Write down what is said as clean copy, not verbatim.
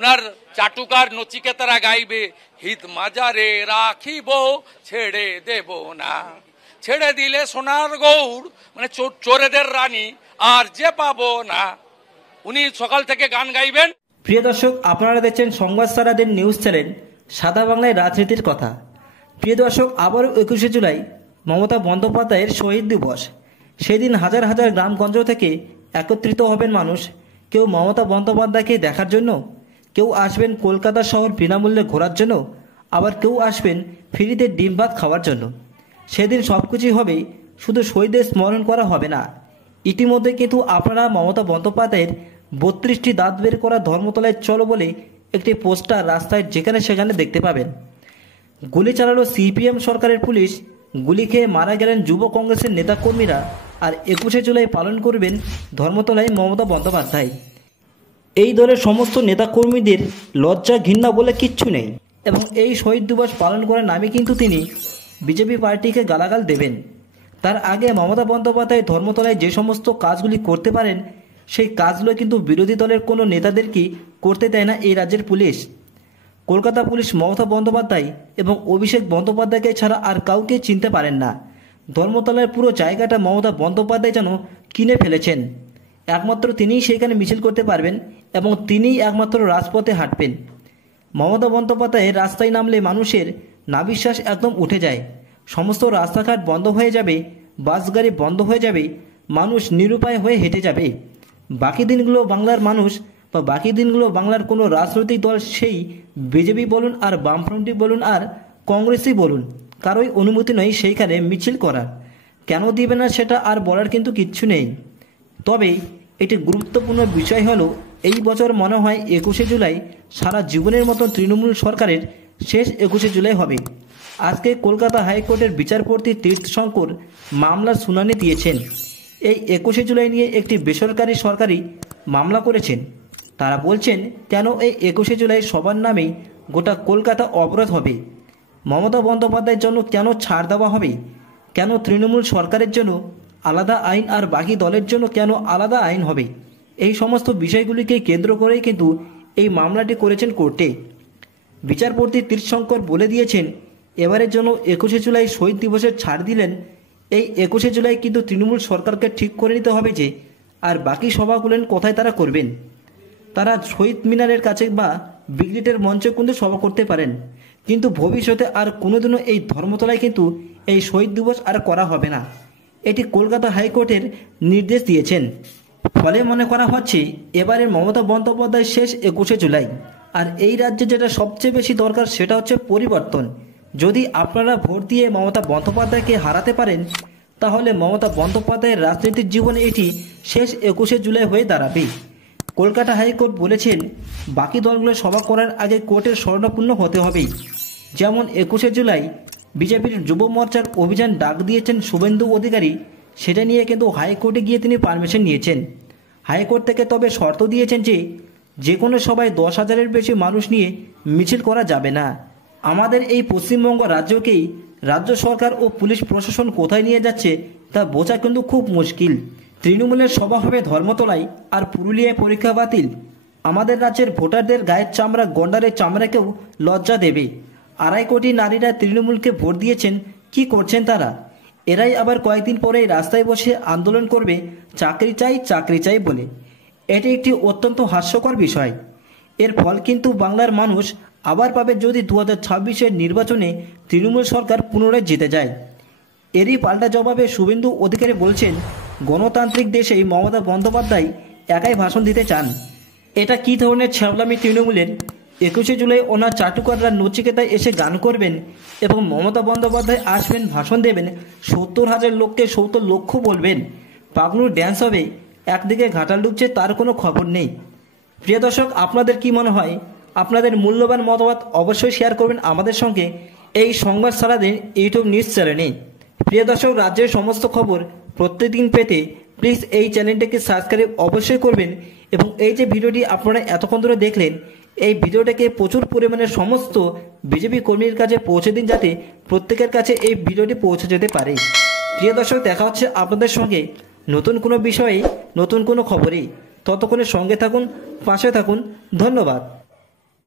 উনার চাটুকার নচিকেতারা গাইবে হিত মাজারে রাখিব ছেড়ে দেব না, ছেড়ে দিলে সোনার গৌড় মানে চোরেদের রানী আর যে পাবো না। উনি সকাল থেকে গান গাইবেন। প্রিয় দর্শক, আপনারা দেখছেন সংবাদ সারাদিন নিউজ চ্যানেল সাদা বাংলায় রাজনীতির কথা। প্রিয় দর্শক, আবারও 21শে জুলাই মমতা বন্দ্যোপাধ্যায়ের শহীদ দিবস। সেদিন হাজার হাজার গ্রামগঞ্জ থেকে একত্রিত হবেন মানুষ। কেউ মমতা বন্দ্যোপাধ্যায়কে দেখার জন্য, কেউ আসবেন কলকাতা শহর বিনামূল্যে ঘোরার জন্য, আবার কেউ আসবেন ফ্রিতে ডিম ভাত খাওয়ার জন্য। সেদিন সব কিছুই হবে, শুধু শহীদদের স্মরণ করা হবে না। ইতিমধ্যে কিন্তু আপনারা মমতা বন্দ্যোপাধ্যায়ের 32টি দাঁত বের করা ধর্মতলায় চলো বলে একটি পোস্টার রাস্তায় যেখানে সেখানে দেখতে পাবেন। গুলি চালালো সিপিএম সরকারের পুলিশ, গুলি খেয়ে মারা গেলেন যুব কংগ্রেসের নেতাকর্মীরা। আর 21শে জুলাই পালন করবেন ধর্মতলায় মমতা বন্দ্যোপাধ্যায়। এই দলের সমস্ত নেতাকর্মীদের লজ্জা ঘৃণা বলে কিচ্ছু নেই, এবং এই শহীদ দিবস পালন করার নামে কিন্তু তিনি বিজেপি পার্টিকে গালাগাল দেবেন। তার আগে মমতা বন্দ্যোপাধ্যায় ধর্মতলায় যে সমস্ত কাজগুলি করতে পারেন, সেই কাজগুলো কিন্তু বিরোধী দলের কোনো নেতাদেরকে করতে দেয় না এই রাজ্যের পুলিশ। কলকাতা পুলিশ মমতা বন্দ্যোপাধ্যায় এবং অভিষেক বন্দ্যোপাধ্যায়কে ছাড়া আর কাউকে চিনতে পারেন না। ধর্মতলার পুরো জায়গাটা মমতা বন্দ্যোপাধ্যায় যেন কিনে ফেলেছেন। একমাত্র তিনিই সেখানে মিছিল করতে পারবেন এবং তিনিই একমাত্র রাজপথে হাঁটবেন। মমতা বন্দ্যোপাধ্যায়ের রাস্তায় নামলে মানুষের নাভিশ্বাস একদম উঠে যায়। সমস্ত রাস্তাঘাট বন্ধ হয়ে যাবে, বাস গাড়ি বন্ধ হয়ে যাবে, মানুষ নিরুপায় হয়ে হেঁটে যাবে। বাকি দিনগুলো বাংলার মানুষ বা বাকি দিনগুলো বাংলার কোনো রাজনৈতিক দল, সেই বিজেপি বলুন আর বামফ্রন্টই বলুন আর কংগ্রেসই বলুন, কারোই অনুমতি নয় সেইখানে মিছিল করার। কেন দিবে না সেটা আর বলার কিন্তু কিচ্ছু নেই। তবে এটি গুরুত্বপূর্ণ বিষয় হলো, এই বছর মনে হয় 21শে জুলাই সারা জীবনের মতন তৃণমূল সরকারের শেষ 21শে জুলাই হবে। আজকে কলকাতা হাইকোর্টের বিচারপতি তীর্থঙ্কর মামলার শুনানি দিয়েছেন। এই 21শে জুলাই নিয়ে একটি বেসরকারি সরকারি মামলা করেছেন। তারা বলছেন, কেন এই 21শে জুলাই সবার নামেই গোটা কলকাতা অবরোধ হবে, মমতা বন্দ্যোপাধ্যায়ের জন্য কেন ছাড় দেওয়া হবে, কেন তৃণমূল সরকারের জন্য আলাদা আইন আর বাকি দলের জন্য কেন আলাদা আইন হবে। এই সমস্ত বিষয়গুলিকে কেন্দ্র করেই কিন্তু এই মামলাটি করেছেন কোর্টে। বিচারপতি তীর্থঙ্কর বলে দিয়েছেন, এবারের জন্য 21শে জুলাই শহীদ দিবসের ছাড় দিলেন। এই 21শে জুলাই কিন্তু তৃণমূল সরকারকে ঠিক করে নিতে হবে যে আর বাকি সভাগুলো কোথায় তারা করবেন। তারা শহীদ মিনারের কাছে বা ব্রিগেডের মঞ্চে কিন্তু সভা করতে পারেন, কিন্তু ভবিষ্যতে আর কোনোদিনও এই ধর্মতলায় কিন্তু এই শহীদ দিবস আর করা হবে না। এটি কলকাতা হাইকোর্টের নির্দেশ দিয়েছেন। ফলে মনে করা হচ্ছে এবারে মমতা বন্দ্যোপাধ্যায় শেষ 21শে জুলাই। আর এই রাজ্যে যেটা সবচেয়ে বেশি দরকার সেটা হচ্ছে পরিবর্তন। যদি আপনারা ভোট দিয়ে মমতা বন্দ্যোপাধ্যায়কে হারাতে পারেন, তাহলে মমতা বন্দ্যোপাধ্যায়ের রাজনৈতিক জীবনে এটি শেষ 21শে জুলাই হয়ে দাঁড়াবে। কলকাতা হাইকোর্ট বলেছেন, বাকি দলগুলো সভা করার আগে কোর্টের শরণাপন্ন হতে হবে। যেমন 21শে জুলাই বিজেপির যুব মোর্চার অভিযান ডাক দিয়েছেন শুভেন্দু অধিকারী, সেটা নিয়ে কিন্তু হাইকোর্টে গিয়ে তিনি পারমিশন নিয়েছেন। হাইকোর্ট থেকে তবে শর্ত দিয়েছেন যে কোনো সভায় 10,000-এর বেশি মানুষ নিয়ে মিছিল করা যাবে না। আমাদের এই পশ্চিমবঙ্গ রাজ্যকেই রাজ্য সরকার ও পুলিশ প্রশাসন কোথায় নিয়ে যাচ্ছে তা বোঝা কিন্তু খুব মুশকিল। তৃণমূলের সভা হবে ধর্মতলায় আর পুরুলিয়ায় পরীক্ষা বাতিল। আমাদের রাজ্যের ভোটারদের গায়ের চামড়া গন্ডারের চামড়াকেও লজ্জা দেবে। 2.5 কোটি নারীরা তৃণমূলকে ভোট দিয়েছেন, কি করছেন তারা? এরাই আবার কয়েকদিন পরেই রাস্তায় বসে আন্দোলন করবে চাকরি চাই চাকরি চাই বলে। এটি একটি অত্যন্ত হাস্যকর বিষয়। এর ফল কিন্তু বাংলার মানুষ আবার পাবে যদি 2026-এর নির্বাচনে তৃণমূল সরকার পুনরায় জিতে যায়। এরই পাল্টা জবাবে শুভেন্দু অধিকারী বলছেন, গণতান্ত্রিক দেশেই মমতা বন্দ্যোপাধ্যায় একাই ভাষণ দিতে চান। এটা কী ধরনের ছ্যাবলামি তৃণমূলের? 21শে জুলাই ওনার চাটুকাররা নচিকেতায় এসে গান করবেন এবং মমতা বন্দ্যোপাধ্যায় আসবেন, ভাষণ দেবেন, 70,000 লোককে 70 লক্ষ বলবেন, পাগলুর ড্যান্স হবে, একদিকে ঘাটাল ডুবছে তার কোনো খবর নেই। প্রিয় দর্শক, আপনাদের কি মনে হয়? আপনাদের মূল্যবান মতামত অবশ্যই শেয়ার করবেন আমাদের সঙ্গে এই সংবাদ সারাদিন ইউটিউব নিউজ চ্যানেলে। প্রিয় দর্শক, রাজ্যের সমস্ত খবর প্রত্যেকদিন পেতে প্লিজ এই চ্যানেলটিকে সাবস্ক্রাইব অবশ্যই করবেন। এবং এই যে ভিডিওটি আপনারা এতক্ষণ ধরে দেখলেন, এই ভিডিওটাকে প্রচুর পরিমাণে সমস্ত বিজেপি কর্মীর কাছে পৌঁছে দিন, যাতে প্রত্যেকের কাছে এই ভিডিওটি পৌঁছে যেতে পারে। প্রিয় দর্শক, দেখা হচ্ছে আপনাদের সঙ্গে নতুন কোনো বিষয়ে, নতুন কোনো খবরে। ততক্ষণের সঙ্গে থাকুন, পাশে থাকুন। ধন্যবাদ।